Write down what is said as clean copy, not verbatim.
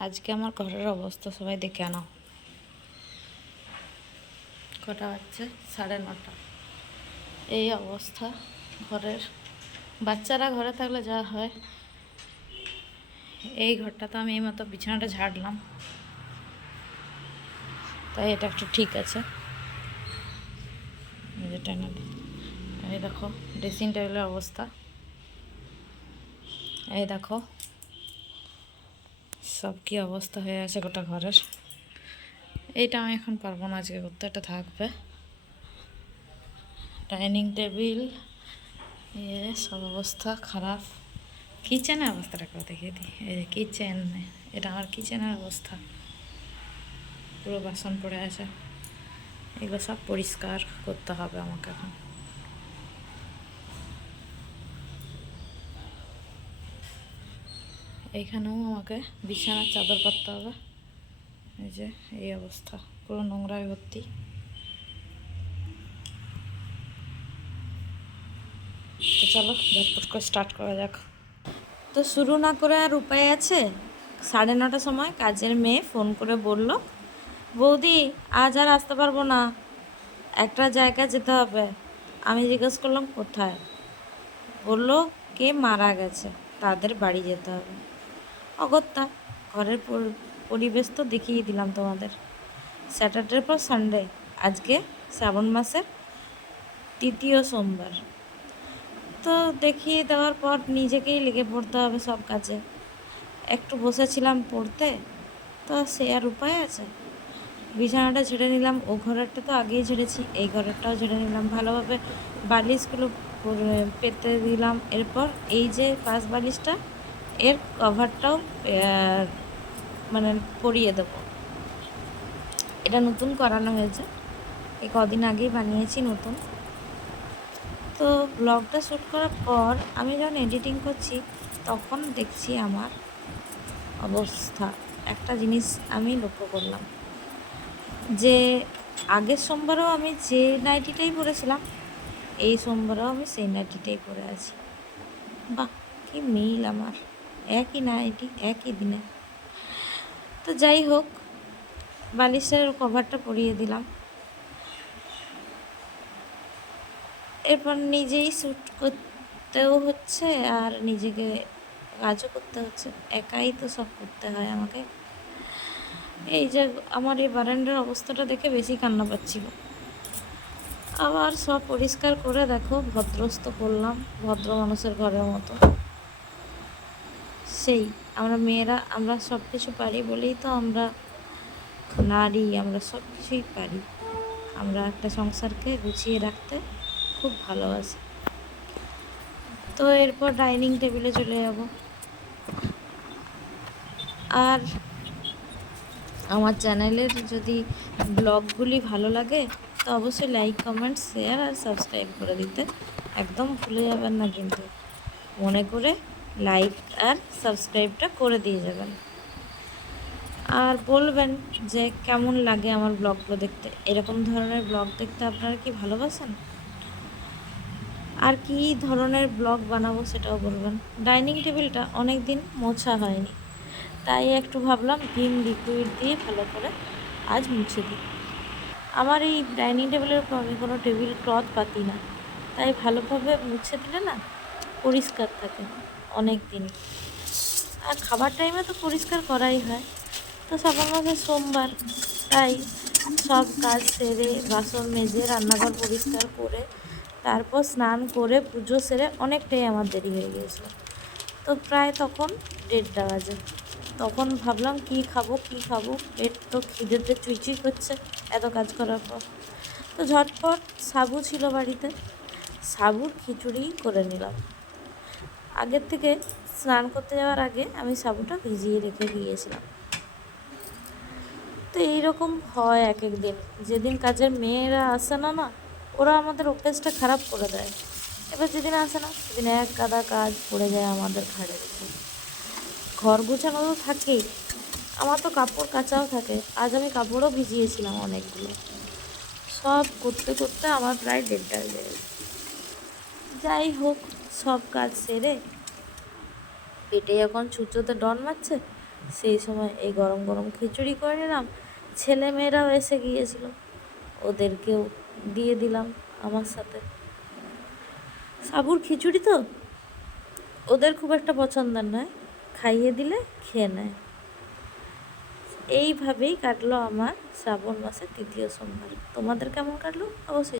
আজকে আমার ঘরের অবস্থা সবাই দেখে নাও। কটা বাজছে? 9:30। এই অবস্থা ঘরের। বাচ্চারা ঘরে থাকলে যা হয়। এই ঘরটা তো আমি এইমাত্র বিছানাটা ঝাড়লাম, তাই এটা একটু ঠিক আছে। এই দেখো ড্রেসিং টেবিলের অবস্থা, এই দেখো সব কি অবস্থা হয়ে আছে গোটা ঘরের। এইটা আমি এখন পারবো না আজকে করতে, এটা থাকবে। ডাইনিং টেবিল সব অবস্থা খারাপ। কিচেনের অবস্থাটা করে দেখিয়ে দিই। এই যে কিচেন, এটা আমার কিচেনের অবস্থা। পুরো বাসন পড়ে আছে, এগুলো সব পরিষ্কার করতে হবে আমাকে এখন। এইখানেও আমাকে বিছানার চাদর পাততে হবে। এই যে এই অবস্থা, পুরো নোংরায় ভর্তি। তো চলো ঝটপট করে স্টার্ট করা যাক। তো শুরু না করে আর উপায় আছে? 9:30টার সময় কাজের মেয়ে ফোন করে বলল, বৌদি আজ আর আসতে পারবো না, একটা জায়গায় যেতে হবে। আমি জিজ্ঞেস করলাম কোথায়? বললো কে মারা গেছে, তাদের বাড়ি যেতে হবে। অগত্যা ঘরের পরিবেশ তো দেখিয়ে দিলাম তোমাদের। স্যাটারডের পর সানডে, আজকে শ্রাবণ মাসের 3য় সোমবার। তো দেখিয়ে দেওয়ার পর নিজেকেই লেগে পড়তে হবে সব কাজে। একটু বসেছিলাম পড়তে, তো সে আর উপায় আছে? বিছানাটা ঝেড়ে নিলাম, ও ঘরেরটা তো আগেই ঝেড়েছি, এই ঘরেরটাও ঝেড়ে নিলাম। ভালোভাবে বালিশগুলো পেতে দিলাম। এরপর এই যে পাশ বালিশটা, এর কভারটাও মানে পরিয়ে দেবো। এটা নতুন করানো হয়েছে, এই কদিন আগেই বানিয়েছি নতুন। তো ব্লগটা শ্যুট করার পর আমি যখন এডিটিং করছি, তখন দেখছি আমার অবস্থা। একটা জিনিস আমি লক্ষ্য করলাম যে আগের সোমবারেও আমি যে নাইটিটাই পরেছিলাম, এই সোমবারেও আমি সেই নাইটিটাই পরে আছি। বাহ, কি মিল আমার! একই নাইটি একই দিনে। তো যাই হোক, বালিশের কভারটা পরিয়ে দিলাম। এরপর নিজেই শ্যুট করতেও হচ্ছে আর নিজেকে কাজও করতে হচ্ছে, একাই তো সব করতে হয় আমাকে। এই যে আমার এই বারান্দার অবস্থাটা দেখে বেশি কান্না পাচ্ছিল। আবার সব পরিষ্কার করে দেখো ভদ্রস্ত করলাম, ভদ্র মানুষের ঘরের মতো। সেই আমরা মেয়েরা, আমরা সব কিছু পারি বলেই তো আমরা নারী, আমরা সব কিছুই পারি। আমরা একটা সংসারকে গুছিয়ে রাখতে খুব ভালোবাসি। তো এরপর ডাইনিং টেবিলে চলে যাব। আর আমার চ্যানেলের যদি ব্লগগুলি ভালো লাগে তো অবশ্যই লাইক, কমেন্ট, শেয়ার আর সাবস্ক্রাইব করে দিতে একদম ভুলে যাবেন না কিন্তু। মনে করে লাইক আর সাবস্ক্রাইবটা করে দিয়ে যাবেন। আর বলবেন যে কেমন লাগে আমার ব্লগগুলো দেখতে। এরকম ধরনের ব্লগ দেখতে আপনারা কি ভালোবাসেন? আর কি ধরনের ব্লগ বানাবো সেটাও বলবেন। ডাইনিং টেবিলটা অনেক দিন মোছা হয়নি, তাই একটু ভাবলাম ভিম লিকুইড দিয়ে ভালো করে আজ মুছে দিই। আমার এই ডাইনিং টেবিলের উপর আমি কোনো টেবিল ক্লথ পাতি না, তাই ভালোভাবে মুছে দিলে না পরিষ্কার থাকে অনেক দিন। আর খাবার টাইমে তো পরিষ্কার করাই হয়। তো শ্রাবণ মাসের সোমবার, তাই সব কাজ সেরে বাসন মেজে রান্নাঘর পরিষ্কার করে তারপর স্নান করে পুজো সেরে অনেকটাই আমার দেরি হয়ে গিয়েছিল। তো প্রায় তখন 1:30 বাজে। তখন ভাবলাম কি খাবো কি খাবো, পেট তো খিদেতে চুইচুই করছে এত কাজ করার পর। তো ঝটপট সাবু ছিল বাড়িতে, সাবুর খিচুড়ি করে নিলাম। আগের থেকে স্নান করতে যাওয়ার আগে আমি সাবুটা ভিজিয়ে রেখে গিয়েছিলাম। তো এইরকম হয় এক এক দিন, যেদিন কাজের মেয়েরা আসে না না, ওরা আমাদের অভ্যেসটা খারাপ করে দেয়। এবার যেদিন আসে না সেদিন এক গাদা কাজ পড়ে যায় আমাদের ঘাড়ের উপর। ঘর গোছানো তো থাকেই, আমার তো কাপড় কাচাও থাকে। আজ আমি কাপড়ও ভিজিয়েছিলাম অনেকগুলো। সব করতে করতে আমার প্রায় 1:30 বেজে গেছে। যাই হোক, সব কাজ সেরে পেটে যখন ছুঁচোতে ডন মারছে, সেই সময় এই গরম গরম খিচুড়ি করে নিলাম। ছেলে মেয়েরাও এসে গিয়েছিল, ওদেরকেও দিয়ে দিলাম আমার সাথে। সাবুর খিচুড়ি তো ওদের খুব একটা পছন্দের নয়, খাইয়ে দিলে খেয়ে নেয়। এইভাবেই কাটলো আমার শ্রাবণ মাসের তৃতীয় সোমবার। তোমাদের কেমন কাটলো অবশ্যই।